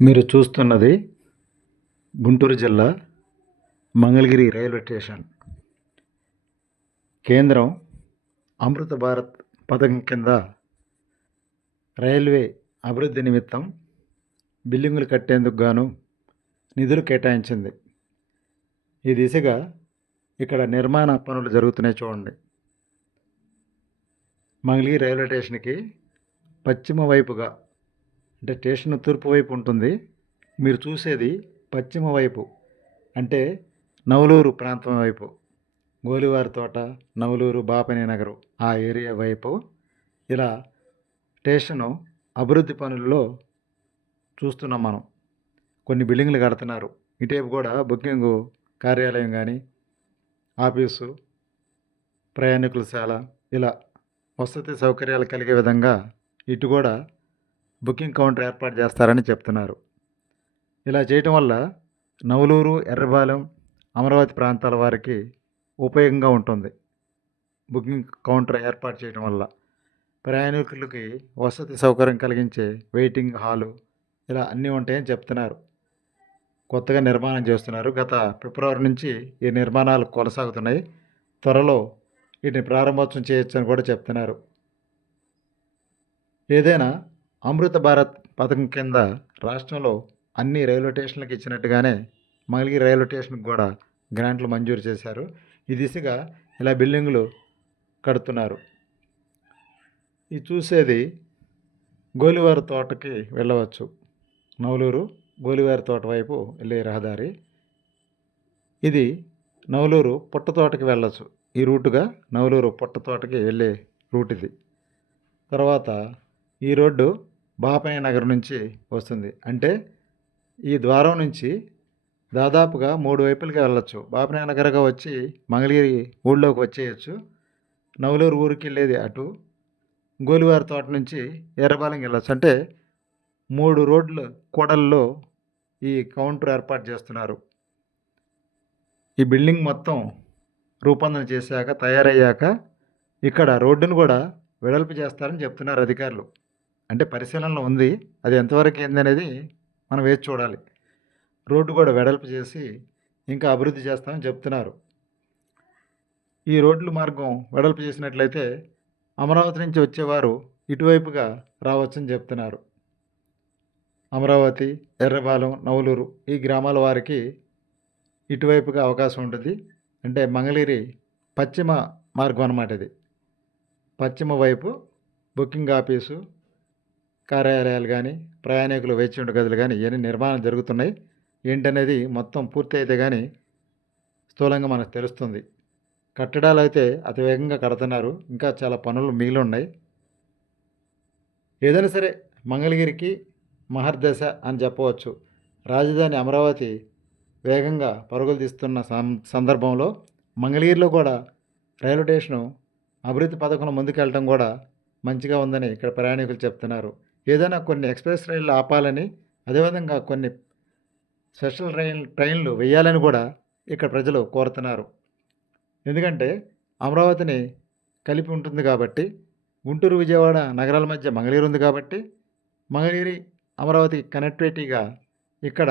మీరు చూస్తున్నది గుంటూరు జిల్లా మంగళగిరి రైల్వే స్టేషన్. కేంద్రం అమృత భారత్ పథకం కింద రైల్వే అభివృద్ధి నిమిత్తం బిల్డింగులు కట్టేందుకు గాను నిధులు కేటాయించింది. ఈ దిశగా ఇక్కడ నిర్మాణ పనులు జరుగుతున్నాయి చూడండి. మంగళగిరి రైల్వే స్టేషన్కి పశ్చిమ వైపుగా అంటే స్టేషన్ తూర్పు వైపు ఉంటుంది. మీరు చూసేది పశ్చిమ వైపు అంటే నవలూరు ప్రాంతం వైపు. గోలివారి తోట నవలూరు బాపని నగరు ఆ ఏరియా వైపు. ఇలా స్టేషను అభివృద్ధి పనుల్లో చూస్తున్నాం మనం. కొన్ని బిల్డింగ్లు కడుతున్నారు. ఇటువైపు కూడా బుకింగ్ కార్యాలయం కానీ ఆఫీసు ప్రయాణికుల శాల ఇలా వసతి సౌకర్యాలు కలిగే విధంగా ఇటు కూడా బుకింగ్ కౌంటర్ ఏర్పాటు చేస్తారని చెప్తున్నారు. ఇలా చేయటం వల్ల నవలూరు ఎర్రబాలెం అమరావతి ప్రాంతాల వారికి ఉపయోగంగా ఉంటుంది బుకింగ్ కౌంటర్ ఏర్పాటు చేయడం వల్ల. ప్రయాణికులకి వసతి సౌకర్యం కలిగించే వెయిటింగ్ హాలు ఇలా అన్నీ ఉంటాయని చెప్తున్నారు. కొత్తగా నిర్మాణం చేస్తున్నారు. గత ఫిబ్రవరి నుంచి ఈ నిర్మాణాలు కొనసాగుతున్నాయి. త్వరలో వీటిని ప్రారంభోత్సవం చేయొచ్చని కూడా చెప్తున్నారు. ఏదైనా అమృత భారత్ పథకం కింద రాష్ట్రంలో అన్ని రైల్వే స్టేషన్లకు ఇచ్చినట్టుగానే మంగళగిరి రైల్వే స్టేషన్కి కూడా గ్రాంట్లు మంజూరు చేశారు. ఈ దిశగా ఇలా బిల్డింగులు కడుతున్నారు. ఇది చూసేది గోలివారి తోటకి వెళ్ళవచ్చు. నవలూరు గోలివారి తోట వైపు వెళ్ళే రహదారి. ఇది నవలూరు పుట్ట తోటకి వెళ్ళచ్చు. ఈ రూటుగా నవలూరు పుట్ట తోటకి వెళ్ళే రూట్ ఇది. తర్వాత ఈ రోడ్డు బాపనే నగర్ నుంచి వస్తుంది. అంటే ఈ ద్వారం నుంచి దాదాపుగా మూడు వైపులకి వెళ్ళొచ్చు. బాపనే నగర్గా వచ్చి మంగళగిరి ఊళ్ళోకి వచ్చేయచ్చు. నవలూరు ఊరికి వెళ్ళేది అటు. గోలివారి తోట నుంచి ఎర్రబాలెం వెళ్ళొచ్చు. అంటే మూడు రోడ్లు కూడల్లో ఈ కౌంటర్ ఏర్పాటు చేస్తున్నారు. ఈ బిల్డింగ్ మొత్తం రూపొందన చేశాక తయారయ్యాక ఇక్కడ రోడ్డును కూడా వెడల్పు చేస్తారని చెప్తున్నారు అధికారులు. అంటే పరిశీలనలో ఉంది. అది ఎంతవరకు ఏందనేది మనం వేచి చూడాలి. రోడ్డు కూడా వెడల్పు చేసి ఇంకా అభివృద్ధి చేస్తామని చెప్తున్నారు. ఈ రోడ్లు మార్గం వెడల్పు చేసినట్లయితే అమరావతి నుంచి వచ్చేవారు ఇటువైపుగా రావచ్చని చెప్తున్నారు. అమరావతి ఎర్రబాలెం నవలూరు ఈ గ్రామాల వారికి ఇటువైపుగా అవకాశం ఉంటుంది. అంటే మంగళగిరి పశ్చిమ మార్గం అన్నమాట ఇది. పశ్చిమ వైపు బుకింగ్ ఆఫీసు కార్యాలయాలు కానీ ప్రయాణికులు వేచి ఉండే గదులు కానీ ఇవన్నీ నిర్మాణం జరుగుతున్నాయి. ఏంటనేది మొత్తం పూర్తి అయితే కానీ స్థూలంగా మనకు తెలుస్తుంది. కట్టడాలు అయితే అతి వేగంగా కడుతున్నారు. ఇంకా చాలా పనులు మిగిలి ఉన్నాయి ఏదైనా సరే మంగళగిరికి మహర్దశ అని చెప్పవచ్చు. రాజధాని అమరావతి వేగంగా పరుగులు తీస్తున్న సందర్భంలో మంగళగిరిలో కూడా రైల్వే స్టేషను అభివృద్ధి పథకంలో ముందుకెళ్ళడం కూడా మంచిగా ఉందని ఇక్కడ ప్రయాణికులు చెప్తున్నారు. ఏదైనా కొన్ని ఎక్స్ప్రెస్ రైళ్ళు ఆపాలని అదేవిధంగా కొన్ని స్పెషల్ రైల్ ట్రైన్లు వేయాలని కూడా ఇక్కడ ప్రజలు కోరుతున్నారు. ఎందుకంటే అమరావతిని కలిపి ఉంటుంది కాబట్టి గుంటూరు విజయవాడ నగరాల మధ్య మంగళగిరి ఉంది కాబట్టి మంగళగిరి అమరావతి కనెక్టివిటీగా ఇక్కడ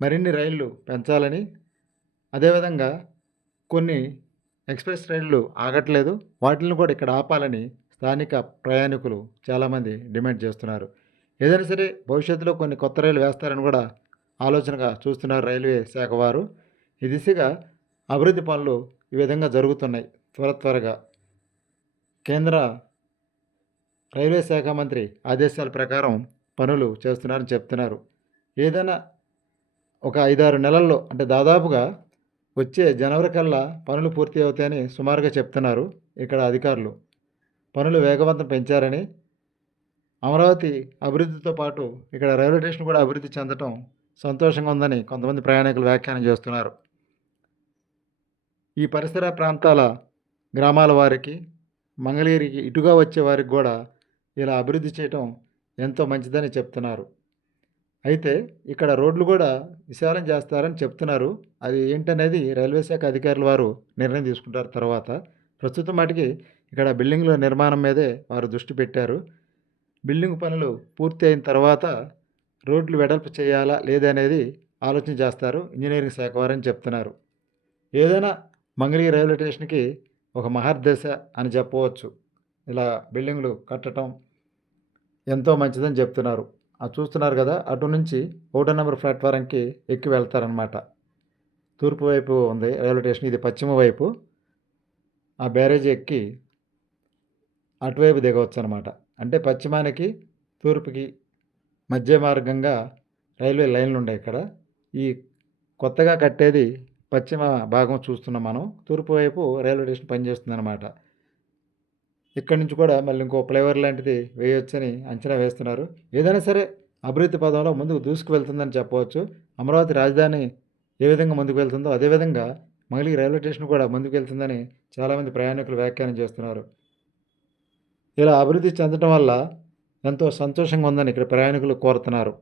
మరిన్ని రైళ్ళు పెంచాలని అదేవిధంగా కొన్ని ఎక్స్ప్రెస్ రైళ్ళు ఆగట్లేదు వాటిని కూడా ఇక్కడ ఆపాలని స్థానిక ప్రయాణికులు చాలామంది డిమాండ్ చేస్తున్నారు. ఏదైనా సరే భవిష్యత్తులో కొన్ని కొత్త రైలు వేస్తారని కూడా ఆలోచనగా చూస్తున్నారు రైల్వే శాఖ వారు. ఈ దిశగా అభివృద్ధి పనులు ఈ విధంగా జరుగుతున్నాయి. త్వర త్వరగా కేంద్ర రైల్వే శాఖ మంత్రి ఆదేశాల ప్రకారం పనులు చేస్తున్నారని చెప్తున్నారు. ఏదైనా ఒక ఐదారు నెలల్లో అంటే దాదాపుగా వచ్చే జనవరి కల్లా పనులు పూర్తి అవుతాయని సుమారుగా చెప్తున్నారు ఇక్కడ అధికారులు. పనులు వేగవంతం పెంచారని అమరావతి అభివృద్ధితో పాటు ఇక్కడ రైల్వే స్టేషన్ కూడా అభివృద్ధి చెందటం సంతోషంగా ఉందని కొంతమంది ప్రయాణికులు వ్యాఖ్యానం చేస్తున్నారు. ఈ పరిసర ప్రాంతాల గ్రామాల వారికి మంగళగిరికి ఇటుగా వచ్చే వారికి కూడా ఇలా అభివృద్ధి చేయటం ఎంతో మంచిదని చెప్తున్నారు. అయితే ఇక్కడ రోడ్లు కూడా విశాలం చేస్తారని చెప్తున్నారు. అది ఏంటనేది రైల్వే శాఖ అధికారుల వారు నిర్ణయం తీసుకుంటారు తర్వాత. ప్రస్తుతం మటుకి ఇక్కడ బిల్డింగ్ల నిర్మాణం మీదే వారు దృష్టి పెట్టారు. బిల్డింగ్ పనులు పూర్తి అయిన తర్వాత రోడ్లు వెడల్పు చేయాలా లేదనేది ఆలోచన చేస్తారు. ఇంజనీరింగ్ శాఖ వారని చెప్తున్నారు. ఏదైనా మంగళగిరి రైల్వే స్టేషన్కి ఒక మహర్దశ అని చెప్పవచ్చు. ఇలా బిల్డింగ్లు కట్టడం ఎంతో మంచిదని చెప్తున్నారు. అది చూస్తున్నారు కదా అటు నుంచి ఒకటో నెంబర్ ప్లాట్ఫారంకి ఎక్కి వెళ్తారనమాట తూర్పు వైపు ఉంది రైల్వే స్టేషన్ ఇది పశ్చిమ వైపు. ఆ బ్యారేజ్ ఎక్కి అటువైపు దిగవచ్చు అనమాట అంటే పశ్చిమానికి తూర్పుకి మధ్య మార్గంగా రైల్వే లైన్లు ఉన్నాయి ఇక్కడ ఈ కొత్తగా కట్టేది పశ్చిమ భాగం చూస్తున్నాం మనం. తూర్పు వైపు రైల్వే స్టేషన్ పనిచేస్తుంది అనమాట ఇక్కడి నుంచి కూడా మళ్ళీ ఇంకో ఫ్లైఓవర్ లాంటిది వేయొచ్చని అంచనా వేస్తున్నారు. ఏదైనా సరే అభివృద్ధి పదంలో ముందుకు దూసుకు వెళ్తుందని చెప్పవచ్చు. అమరావతి రాజధాని ఏ విధంగా ముందుకు వెళ్తుందో అదేవిధంగా మంగళగిరి రైల్వే స్టేషన్ కూడా ముందుకు వెళ్తుందని చాలామంది ప్రయాణికులు వ్యాఖ్యానం చేస్తున్నారు. ఇలా అభివృద్ధి చెందడం వల్ల ఎంతో సంతోషంగా ఉందని ఇక్కడ ప్రయాణికులు కోరుతున్నారు.